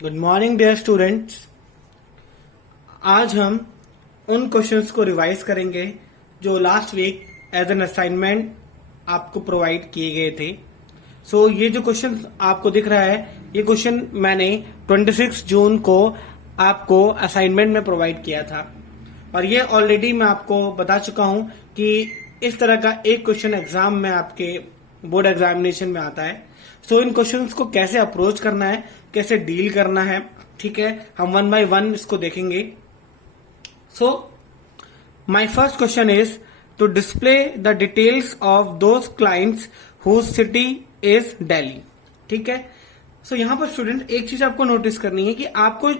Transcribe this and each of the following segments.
Good morning dear students. आज हम उन क्वेश्चंस को रिवाइज करेंगे जो last week as an assignment आपको प्रोवाइड किए गए थे। ये जो क्वेश्चन आपको दिख रहा है, ये क्वेश्चन मैंने 26 जून को आपको असाइनमेंट में प्रोवाइड किया था और ये ऑलरेडी मैं आपको बता चुका हूं कि इस तरह का एक क्वेश्चन एग्जाम में आपके बोर्ड एग्जामिनेशन में आता है। इन क्वेश्चंस को कैसे अप्रोच करना है, कैसे डील करना है, ठीक है, हम वन बाय वन इसको देखेंगे। My first question is to display the details of those clients whose city is Delhi. ठीक है, यहां पर स्टूडेंट एक चीज आपको नोटिस करनी है कि आपको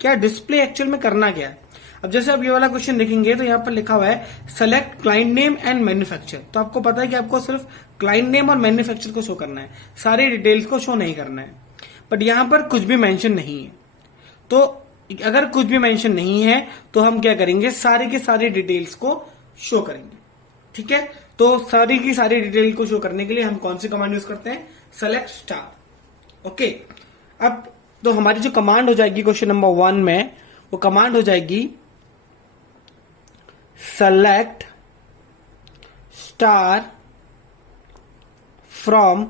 क्या डिस्प्ले एक्चुअल में करना क्या है। अब जैसे आप ये वाला क्वेश्चन देखेंगे तो यहाँ पर लिखा हुआ है select client name and manufacture. तो आपको पता है कि आपको सिर्फ क्लाइंट नेम और मैन्युफैक्चर को शो करना है, सारी डिटेल्स को शो नहीं करना है। बट यहां पर कुछ भी मेंशन नहीं है। तो अगर कुछ भी मेंशन नहीं है तो हम क्या करेंगे, सारी की सारी डिटेल्स को शो करेंगे। ठीक है, तो सारी की सारी डिटेल को शो करने के लिए हम कौन सी कमांड यूज करते हैं, सेलेक्ट स्टार। ओके, अब तो हमारी जो कमांड हो जाएगी क्वेश्चन नंबर 1 में, वो कमांड हो जाएगी सेलेक्ट स्टार फ्रॉम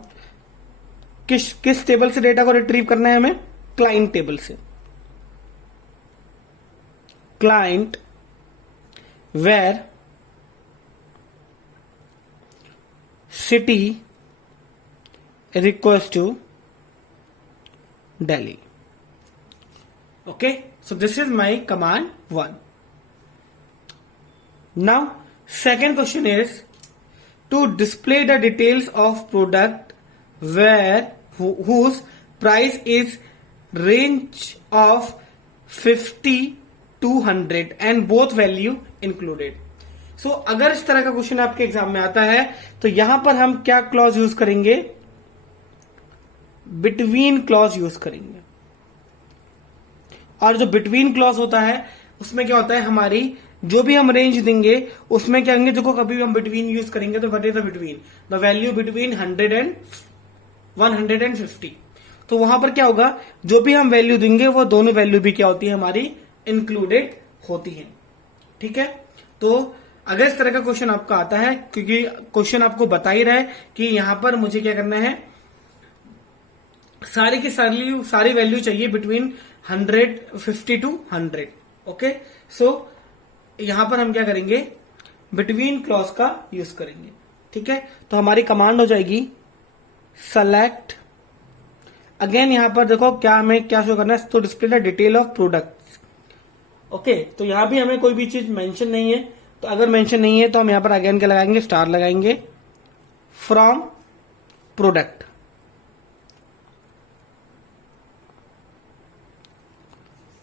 किस टेबल से डेटा को रिट्रीव करना है हमें, क्लाइंट टेबल से। Client where city is equals to Delhi. Okay, so this is my command 1. Now, second question is to display the details of product whose price is range of 50 to 100 and both value included. अगर इस तरह का question आपके exam में आता है तो यहां पर हम क्या क्लॉज यूज करेंगे, बिटवीन क्लॉज यूज करेंगे। और जो बिटवीन क्लॉज होता है उसमें क्या होता है, हमारी जो भी हम रेंज देंगे उसमें क्या होंगे, देखो कभी भी हम बिटवीन यूज करेंगे तो what is the between, the value between 100 and 150। तो वहां पर क्या होगा, जो भी हम वैल्यू देंगे वो दोनों वैल्यू भी क्या होती है, हमारी इंक्लूडेड होती है। ठीक है, तो अगर इस तरह का क्वेश्चन आपका आता है, क्योंकि क्वेश्चन आपको बता ही रहा है कि यहां पर मुझे क्या करना है, सारी की सारी वैल्यू चाहिए बिटवीन 150 टू 100। ओके, यहां पर हम क्या करेंगे, बिटवीन क्लॉज का यूज करेंगे। ठीक है, तो हमारी कमांड हो जाएगी सेलेक्ट, अगेन यहां पर देखो क्या हमें क्या शो करना है, तो display the detail of products. Okay, तो यहां भी हमें कोई भी चीज मेंशन नहीं है, तो अगर मेंशन नहीं है तो हम यहां पर अगेन क्या लगाएंगे, स्टार लगाएंगे, from product.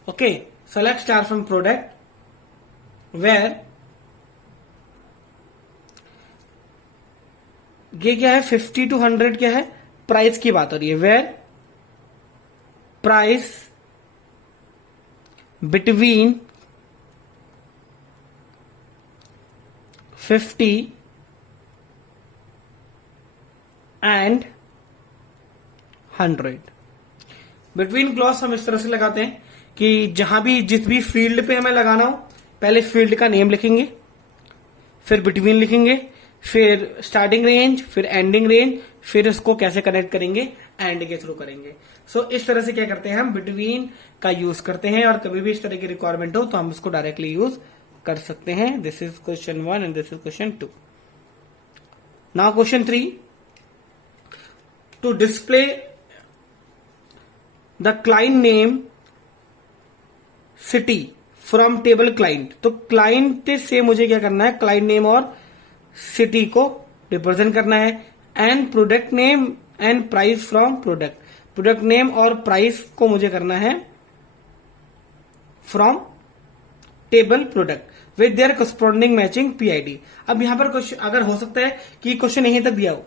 Okay, select star from product where ये क्या है, 50 टू 100 क्या है, प्राइस की बात हो रही है, where price between 50 and 100। Between clause हम इस तरह से लगाते हैं कि जहां भी जिस भी फील्ड पे हमें लगाना हो, पहले फील्ड का नेम लिखेंगे, फिर बिटवीन लिखेंगे, फिर स्टार्टिंग रेंज, फिर एंडिंग रेंज, फिर इसको कैसे कनेक्ट करेंगे, एंड के थ्रू करेंगे। इस तरह से क्या करते हैं, हम बिटवीन का यूज करते हैं और कभी भी इस तरह की रिक्वायरमेंट हो तो हम इसको डायरेक्टली यूज कर सकते हैं। This is question 1 and this is question 2। Now question 3, to display the client name city from table client. तो क्लाइंट से मुझे क्या करना है, क्लाइंट नेम और सिटी को रिप्रेजेंट करना है, and product name and price from product. Product name और प्राइस को मुझे करना है from table product with their corresponding matching PID. अब यहां पर क्वेश्चन अगर हो सकता है कि क्वेश्चन यहीं तक दिया हो,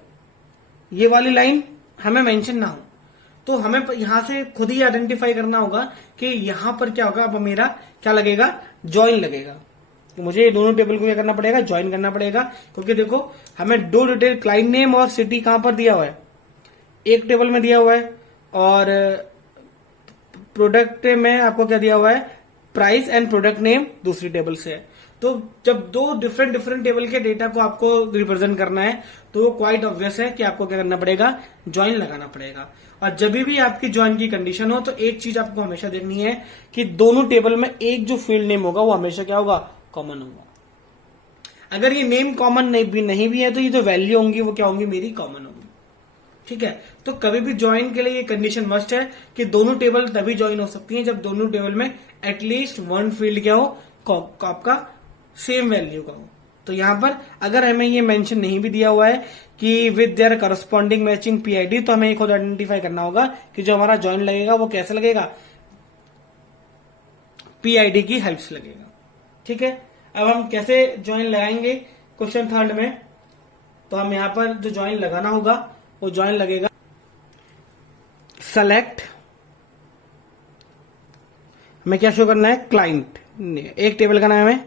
ये वाली लाइन हमें मेंशन ना हो, तो हमें यहां से खुद ही आइडेंटिफाई करना होगा कि यहां पर क्या होगा, अब मेरा क्या लगेगा, ज्वाइन लगेगा। तो मुझे ये दोनों टेबल को क्या करना पड़ेगा, ज्वाइन करना पड़ेगा, क्योंकि देखो हमें दो डिटेल क्लाइंट नेम और सिटी कहां पर दिया हुआ है, एक टेबल में दिया हुआ है और प्रोडक्ट में आपको क्या दिया हुआ है, प्राइस एंड प्रोडक्ट नेम दूसरी टेबल से है। तो जब दो डिफरेंट डिफरेंट टेबल के डेटा को आपको रिप्रेजेंट करना है तो वो क्वाइट ऑब्वियस है कि आपको क्या करना पड़ेगा, ज्वाइन लगाना पड़ेगा। और जब भी आपकी ज्वाइन की कंडीशन हो तो एक चीज आपको हमेशा देखनी है कि दोनों टेबल में एक जो फील्ड नेम होगा वो हमेशा क्या होगा, कॉमन होगा। अगर ये नेम कॉमन नहीं भी है तो ये जो वैल्यू होंगी वो क्या होंगी, मेरी कॉमन होंगी। ठीक है, तो कभी भी ज्वाइन के लिए ये कंडीशन मस्ट है कि दोनों टेबल तभी ज्वाइन हो सकती हैं जब दोनों टेबल में एटलीस्ट वन फील्ड क्या हो, आपका सेम वैल्यू का हो। तो यहां पर अगर हमें ये मेंशन नहीं भी दिया हुआ है कि with their corresponding matching PID, तो हमें एक और आइडेंटिफाई करना होगा कि जो हमारा ज्वाइन लगेगा वो कैसे लगेगा, पीआईडी की हेल्प से लगेगा। ठीक है, अब हम कैसे ज्वाइन लगाएंगे क्वेश्चन थर्ड में, तो हम यहां पर जो ज्वाइन लगाना होगा वो ज्वाइन लगेगा सेलेक्ट, हमें क्या शो करना है, क्लाइंट। एक टेबल का नाम है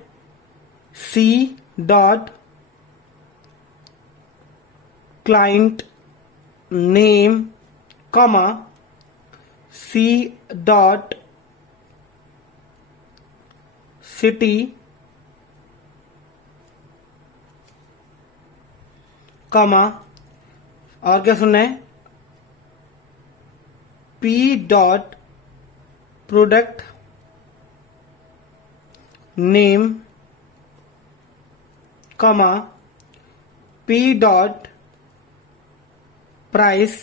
C dot client name comma C dot city comma, और क्या सुनना है, P dot product name comma P dot price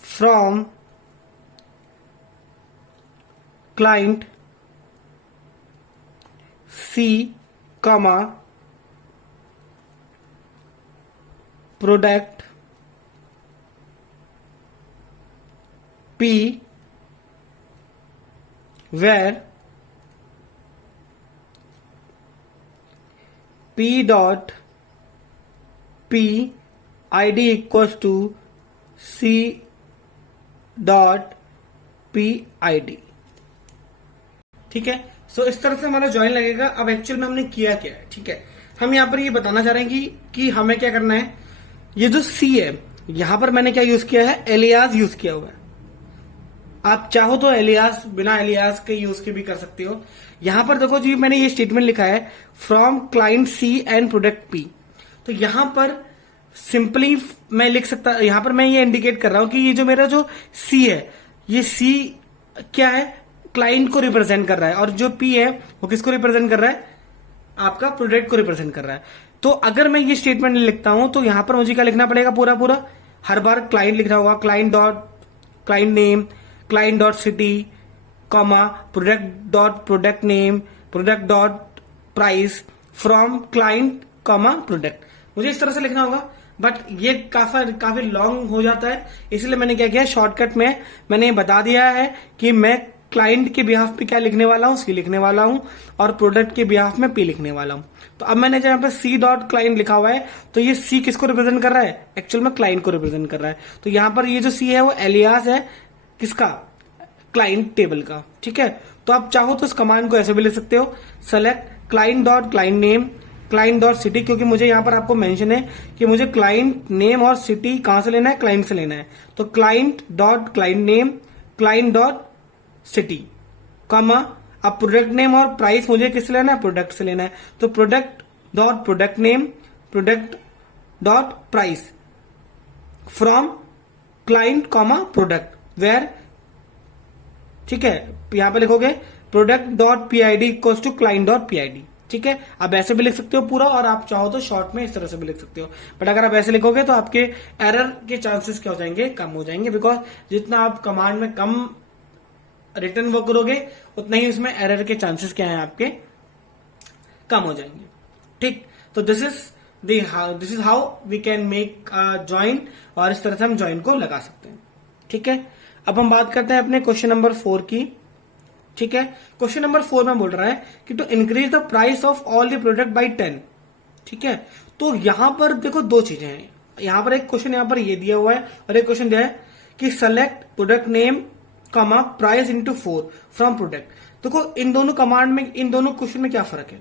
from client C comma product P where P dot P ID equals to C dot P ID. ठीक है, सो इस तरह से हमारा ज्वाइन लगेगा। अब एक्चुअल में हमने किया क्या है, ठीक है, हम यहां पर ये बताना चाह रहे हैं कि हमें क्या करना है। ये जो सी है यहां पर मैंने क्या यूज किया है, एलियास यूज किया हुआ है। आप चाहो तो एलियास बिना एलियास के यूज के भी कर सकते हो। यहां पर देखो जी, मैंने ये स्टेटमेंट लिखा है from client C and product P. तो यहां पर सिंपली मैं लिख सकता, यहां पर मैं ये इंडिकेट कर रहा हूं कि ये जो मेरा जो सी है, ये सी क्या है, क्लाइंट को रिप्रेजेंट कर रहा है, और जो पी है वो किसको रिप्रेजेंट कर रहा है, आपका प्रोडक्ट को रिप्रेजेंट कर रहा है। तो अगर मैं ये स्टेटमेंट लिखता हूं तो यहां पर मुझे क्या लिखना पड़ेगा, पूरा पूरा हर बार क्लाइंट लिखना होगा, client name, client dot city comma product name, product dot price from client comma product. मुझे इस तरह से लिखना होगा, बट ये काफी लॉन्ग हो जाता है, इसलिए मैंने क्या किया, शॉर्टकट में मैंने बता दिया है कि मैं क्लाइंट के बिहाफ पे क्या लिखने वाला हूं, सी लिखने वाला हूं, और प्रोडक्ट के बिहाफ में पी लिखने वाला हूं। तो अब मैंने जहां पे सी डॉट क्लाइंट लिखा हुआ है, तो ये सी किसको रिप्रेजेंट कर रहा है, एक्चुअल में क्लाइंट को रिप्रेजेंट कर रहा है। तो यहां पर ये जो सी है वो एलियास है किसका, क्लाइंट टेबल का। ठीक है, तो आप चाहो तो इस कमांड को ऐसे भी लिख सकते हो, select client dot client name, client dot city, क्योंकि मुझे यहां पर आपको मेंशन है कि मुझे क्लाइंट नेम और सिटी कहां से लेना है, क्लाइंट से लेना है। तो client dot client name, client dot city comma, अब प्रोडक्ट नेम और प्राइस मुझे किससे लेना है, प्रोडक्ट से लेना है। तो product dot product name, product dot price from client comma product where, ठीक है, यहां पे लिखोगे product dot PID equals to client dot PID. ठीक है, आप ऐसे भी लिख सकते हो पूरा, और आप चाहो तो शॉर्ट में इस तरह से भी लिख सकते हो, बट अगर आप ऐसे लिखोगे तो आपके एरर के चांसेस क्या हो जाएंगे, कम हो जाएंगे, बिकॉज जितना आप कमांड में कम रिटर्न वर्क करोगे उतना ही उसमें एरर के चांसेस क्या है आपके कम हो जाएंगे। ठीक, तो this is how we can make join, और इस तरह से हम ज्वाइन को लगा सकते हैं। ठीक है, अब हम बात करते हैं अपने क्वेश्चन नंबर 4 की। ठीक है, क्वेश्चन नंबर 4 में बोल रहा है कि to increase the price of all the product by 10। ठीक है, तो यहां पर देखो दो चीजें हैं, यहां पर एक क्वेश्चन यहां पर ये दिया हुआ है और एक क्वेश्चन दिया है कि select product name comma price into 4 from product. देखो इन दोनों कमांड में, इन दोनों क्वेश्चन में क्या फर्क है,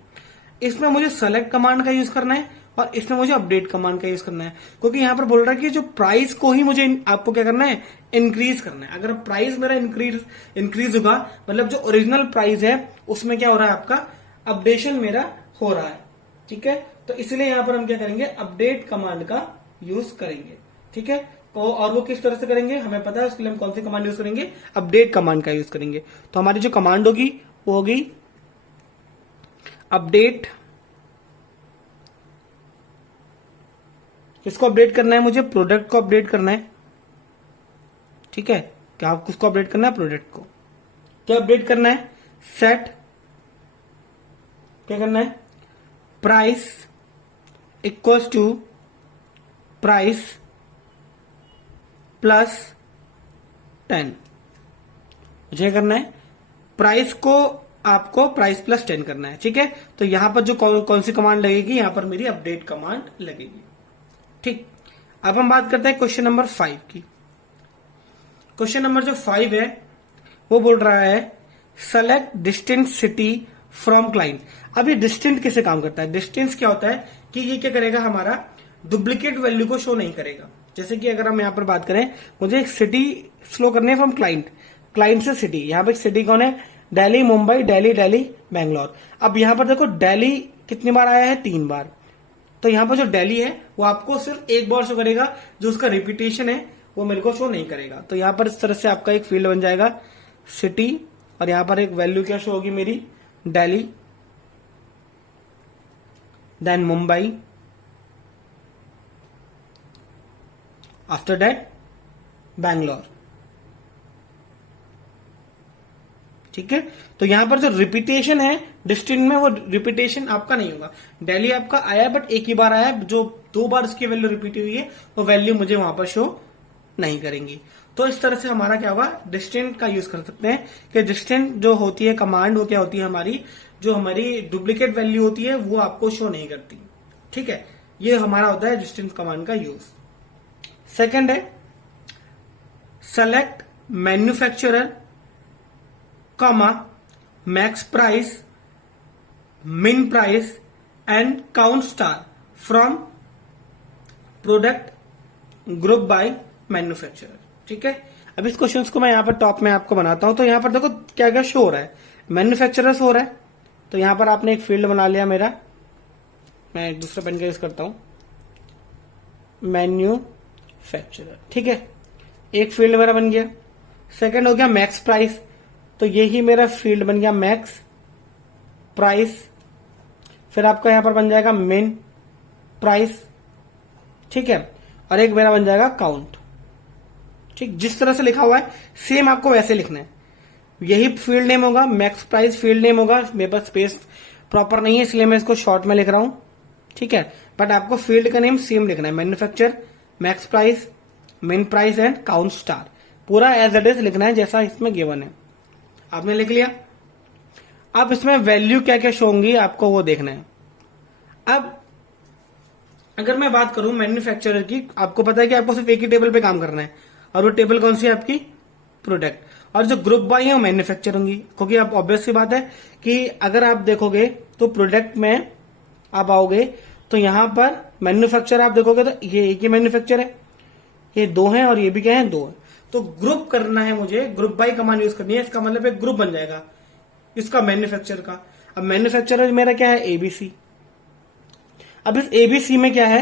इसमें मुझे सेलेक्ट कमांड का यूज करना है और इसमें मुझे अपडेट कमांड का यूज करना है, क्योंकि यहां पर बोल रहा है कि जो प्राइस को ही मुझे आपको क्या करना है, इंक्रीज करना है। अगर प्राइस मेरा इंक्रीज होगा, मतलब जो ओरिजिनल प्राइस है उसमें क्या हो रहा है, आपका अपडेशन मेरा हो रहा है। ठीक है, तो इसलिए यहां पर हम क्या करेंगे, अपडेट कमांड का यूज करेंगे। ठीक है, तो और वो किस तरह से करेंगे हमें पता है, उसके लिए हम कौन सी कमांड यूज करेंगे, अपडेट कमांड का यूज करेंगे। तो हमारी जो कमांड होगी वो होगी अपडेट। किसको अपडेट करना है, मुझे प्रोडक्ट को अपडेट करना है। ठीक है, क्या आप किसको अपडेट करना है, प्रोडक्ट को। क्या अपडेट करना है, सेट क्या करना है, price equals to price plus 10। मुझे करना है प्राइस को आपको प्राइस प्लस 10 करना है। ठीक है, तो यहां पर जो कौन सी कमांड लगेगी, यहां पर मेरी अपडेट कमांड लगेगी। ठीक, अब हम बात करते हैं क्वेश्चन नंबर 5 की। क्वेश्चन नंबर जो 5 है वो बोल रहा है select distance city from client. अब ये डिस्टेंस कैसे काम करता है, डिस्टेंस क्या होता है कि ये क्या करेगा, हमारा डुप्लीकेट वैल्यू को शो नहीं करेगा। जैसे कि अगर हम यहां पर बात करें, मुझे एक सिटी फ्लो करनी है फ्रॉम क्लाइंट से सिटी। यहां पर सिटी कौन है, दिल्ली, मुंबई, दिल्ली, बैंगलोर। अब यहां पर देखो दिल्ली कितनी बार आया है, 3 बार। तो यहां पर जो दिल्ली है वो आपको सिर्फ एक बार शो करेगा, जो उसका रिपीटेशन है वो मेरे को शो नहीं करेगा। तो यहां पर इस तरह से आपका एक फील्ड बन जाएगा सिटी, और यहां पर एक वैल्यू क्या शो होगी मेरी, Delhi, then Mumbai, after that Bangalore. ठीक है, तो यहां पर जो रिपीटेशन है डिस्टेंस में, वो रिपीटेशन आपका नहीं होगा। दिल्ली आपका आया बट एक ही बार आया, जो 2 बार उसकी वैल्यू रिपीट हुई है वो वैल्यू मुझे वहां पर शो नहीं करेंगी। तो इस तरह से हमारा क्या होगा, डिस्टेंस का यूज कर सकते हैं कि डिस्टेंस जो होती है कमांड, वो क्या होती है, हमारी जो हमारी डुप्लीकेट वैल्यू होती है वो आपको शो नहीं करती। ठीक है, ये हमारा होता है डिस्टेंस कमांड का यूज। सेकंड है select manufacturer comma max price, min price and count star from product group by manufacturer. ठीक है, अब इस क्वेश्चन को मैं यहां पर टॉप में आपको बनाता हूं। तो यहां पर देखो क्या क्या शो हो रहा है, मैन्युफैक्चरर्स हो रहा है। तो यहां पर आपने एक फील्ड बना लिया मेरा, मैं एक दूसरा पेन का यूज करता हूं, मैन्युफैक्चरर। ठीक है, एक फील्ड मेरा बन गया। सेकंड हो गया मैक्स प्राइस, तो यही मेरा फील्ड बन गया मैक्स प्राइस। फिर आपका यहां पर बन जाएगा मिन प्राइस। ठीक है, और एक मेरा बन जाएगा काउंट। ठीक, जिस तरह से लिखा हुआ है सेम आपको वैसे लिखना है। यही फील्ड नेम होगा, मैक्स प्राइस फील्ड नेम होगा। मेरे पास स्पेस प्रॉपर नहीं है इसलिए मैं इसको शॉर्ट में लिख रहा हूं। ठीक है, बट आपको फील्ड का नेम सेम लिखना है, manufacture, max price, min price and count star. पूरा एज इट इज लिखना है जैसा इसमें गिवन है। आपने लिख लिया। अब इसमें वैल्यू क्या क्या शो होंगी आपको वो देखना है। अब अगर मैं बात करूं मैन्युफैक्चरर की, आपको पता है कि आपको सिर्फ एक ही टेबल पे काम करना है, और वो टेबल कौन सी है आपकी, प्रोडक्ट। और जो ग्रुप बाई है वो मैन्युफैक्चर होंगी, क्योंकि आप ऑब्वियस सी बात है कि अगर आप देखोगे तो प्रोडक्ट में आप आओगे तो यहां पर मैन्युफैक्चर आप देखोगे तो ये एक ही मैन्युफैक्चर है, ये 2 है और ये भी क्या है, 2 है। तो ग्रुप करना है मुझे, ग्रुप बाई कमांड यूज करनी है। इसका मतलब एक ग्रुप बन जाएगा इसका मैन्युफैक्चर का। अब मैन्युफैक्चरर मेरा क्या है, एबीसी। अब इस एबीसी में क्या है,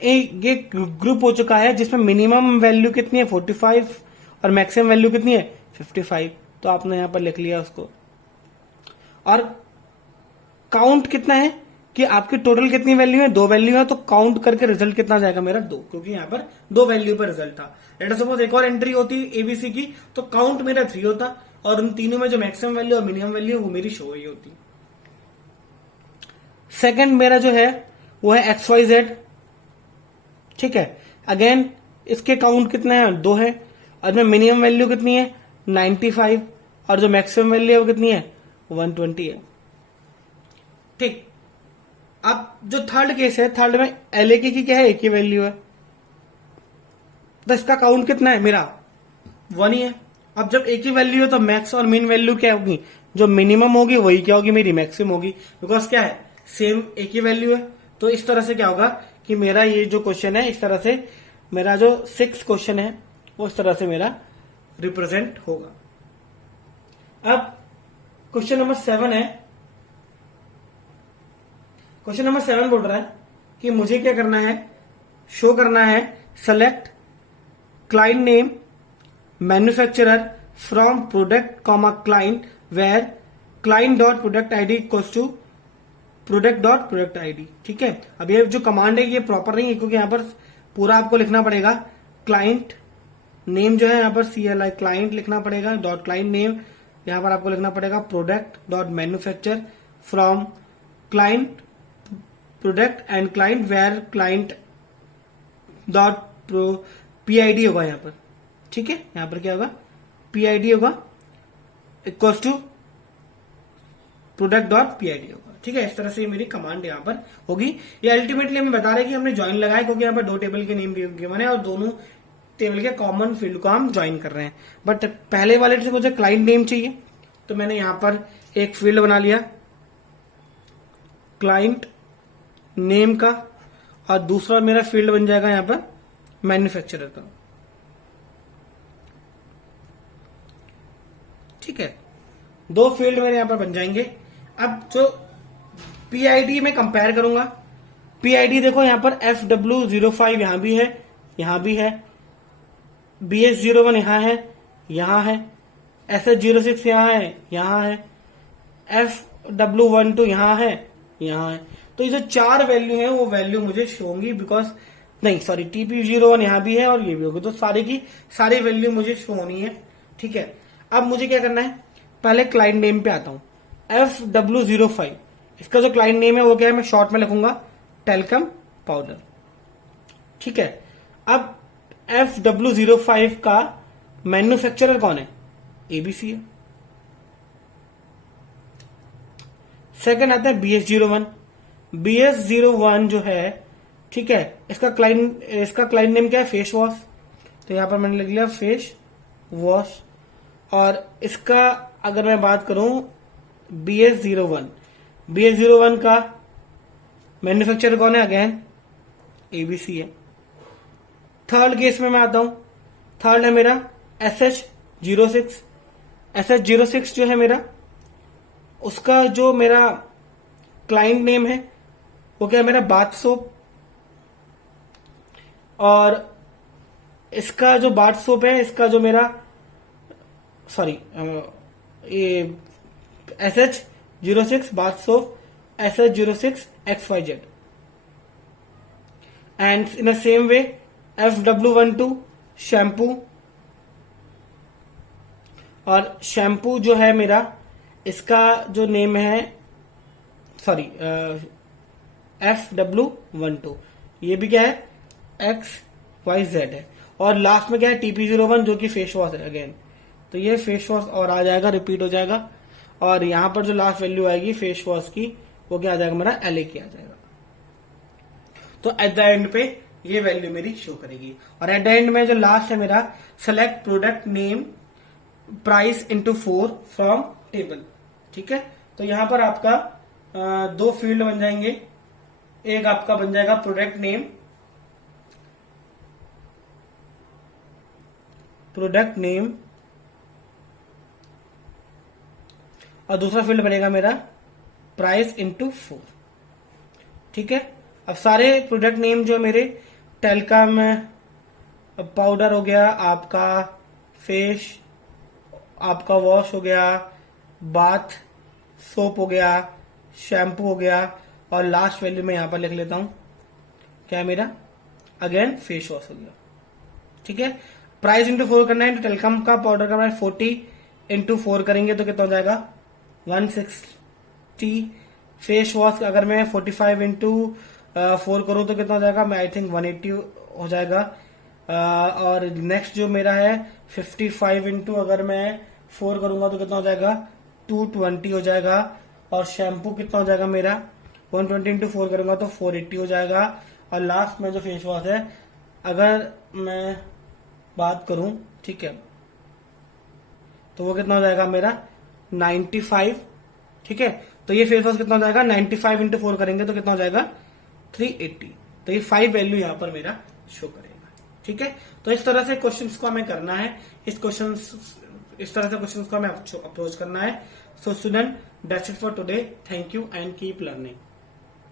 ये ग्रुप हो चुका है जिसमें मिनिमम वैल्यू कितनी है 45 और मैक्सिमम वैल्यू कितनी है 55। तो आपने यहां पर लिख लिया उसको। और काउंट कितना है कि आपकी टोटल कितनी वैल्यू है, 2 वैल्यू है। तो काउंट करके रिजल्ट कितना जाएगा मेरा 2, क्योंकि यहां पर 2 वैल्यू पर रिजल्ट था। लेट सपोज एक और एंट्री होती एबीसी की, तो काउंट मेरा 3 होता, और उन तीनों में जो मैक्सिमम वैल्यू और मिनिमम वैल्यू है वो मेरी शो ही होती। सेकंड मेरा जो है वो है XYZ। ठीक है, अगेन इसके काउंट कितने हैं, 2 है, और में मिनिमम वैल्यू कितनी है 95, और जो मैक्सिमम वैल्यू है वो कितनी है 120 है। ठीक, अब जो थर्ड केस है, थर्ड में LAK की क्या है, एक ही वैल्यू है, तो इसका काउंट कितना है मेरा 1 ही है। अब जब एक ही वैल्यू है तो मैक्स और मिन वैल्यू क्या होगी, जो मिनिमम होगी वही क्या होगी, मेरी मैक्सिमम होगी, बिकॉज क्या है सेम एक ही वैल्यू है। तो इस तरह से क्या होगा कि मेरा ये जो क्वेश्चन है, इस तरह से मेरा जो 6 क्वेश्चन है वो इस तरह से मेरा रिप्रेजेंट होगा। अब क्वेश्चन नंबर 7 है। क्वेश्चन नंबर 7 बोल रहा है कि मुझे क्या करना है, शो करना है select client name manufacturer from product comma client where client dot product ID equals to product dot product ID. ठीक है, अब ये जो कमांड है ये प्रॉपर नहीं है, क्योंकि यहां पर पूरा आपको लिखना पड़ेगा। क्लाइंट नेम जो है यहां पर CLI क्लाइंट लिखना पड़ेगा, डॉट क्लाइंट नेम यहां पर आपको लिखना पड़ेगा product dot manufacture from client product and client where client dot PID होगा यहां पर। ठीक है, यहां पर क्या होगा, PID होगा equals to product dot PID होगा। ठीक है, इस तरह से मेरी कमांड यहां पर होगी। ये अल्टीमेटली हमें बता रहे हैं कि हमने ज्वाइन लगाया, क्योंकि यहां पर 2 टेबल के नेम गिवन है और दोनों टेबल के कॉमन फील्ड को हम ज्वाइन कर रहे हैं। बट पहले वाले से मुझे क्लाइंट नेम चाहिए, तो मैंने यहां पर एक फील्ड बना लिया क्लाइंट नेम का, और दूसरा मेरा फील्ड बन जाएगा यहां पर मैन्युफैक्चरर का। ठीक है, 2 फील्ड मेरे यहां पर बन जाएंगे। अब जो PID में कंपेयर करूंगा, PID देखो यहां पर FW05 यहां भी है, यहां भी है, BS01 यहां है, SS06 यहां है, FW12 यहां है। तो ये जो 4 वैल्यू है वो वैल्यू मुझे शो होंगी, बिकॉज नहीं सॉरी TP01 यहां भी है और ये भी होगी, तो सारी की सारी वैल्यू मुझे शो होनी है। ठीक है, अब मुझे क्या करना है, पहले क्लाइंट नेम पे आता हूं। FW05 इसका जो क्लाइंट नेम है वो क्या है, मैं शॉर्ट में लिखूंगा टेलकम पाउडर। ठीक है, अब FW05 का मैन्युफैक्चरर कौन है, ABC है। सेकंड आता है BS01। BS01 जो है, ठीक है, इसका क्लाइंट नेम क्या है, फेस वॉश, तो यहां पर मैंने लिख लिया फेस वॉश। और इसका अगर मैं बात करूं BS01 का मैन्युफैक्चरर कौन है, अगेन ABC है। थर्ड केस में मैं आता हूं, थर्ड है मेरा SH06। SH06 जो है मेरा, उसका जो मेरा क्लाइंट नेम है वो क्या है, मेरा बाथ सोप। और इसका जो बाथ सोप है, इसका जो मेरा सॉरी ये SH06 bath soap, SH06 XYZ। And in the same way FW12 shampoo, और शैम्पू जो है मेरा, इसका जो नेम है सॉरी FW12, ये भी क्या है XYZ है। और लास्ट में क्या है TP01 जो कि फेस वॉश है अगेन, तो ये फेस वॉश और आ जाएगा, रिपीट हो जाएगा। और यहां पर जो लास्ट वैल्यू आएगी फेस वॉश की वो क्या आ जाएगा, मेरा LA की आ जाएगा। तो एट द एंड पे ये वैल्यू मेरी शो करेगी। और एट द एंड में जो लास्ट है मेरा, select product name price into 4 from table. ठीक है, तो यहां पर आपका 2 फील्ड बन जाएंगे। एक आपका बन जाएगा प्रोडक्ट नेम, और दूसरा फील्ड बनेगा मेरा प्राइस इंटू 4। ठीक है, अब सारे प्रोडक्ट नेम जो मेरे टेलकम पाउडर हो गया, आपका फेस, आपका वॉश हो गया, बाथ सोप हो गया, शैम्पू हो गया, और लास्ट वैल्यू में यहां पर लिख लेता हूं क्या है मेरा, अगेन फेस वॉश हो गया। ठीक है, प्राइस इंटू 4 करना है, तो टेलकम का पाउडर का प्राइस 40 इंटू 4 करेंगे तो कितना हो जाएगा 160। फेस वॉश अगर मैं 45 इंटू 4 करूं तो कितना हो जाएगा, मैं आई थिंक 180 हो जाएगा। और नेक्स्ट जो मेरा है 55 इंटू अगर मैं 4 करूंगा तो कितना हो जाएगा 220 हो जाएगा। और शैम्पू कितना हो जाएगा मेरा 120 इंटू 4 करूंगा तो 480 हो जाएगा। और लास्ट में जो फेस वॉश है अगर मैं बात करूं, ठीक है, तो वो कितना हो जाएगा मेरा 95। ठीक है, तो ये फेस वॉश कितना हो जाएगा 95 इंटू 4 करेंगे तो कितना हो जाएगा 380। तो ये 5 वैल्यू यहाँ पर मेरा शो करेगा। ठीक है, तो इस तरह से क्वेश्चंस को हमें करना है, इस तरह से क्वेश्चंस को हमें अप्रोच करना है। So student, that's it for today. Thank you and keep learning.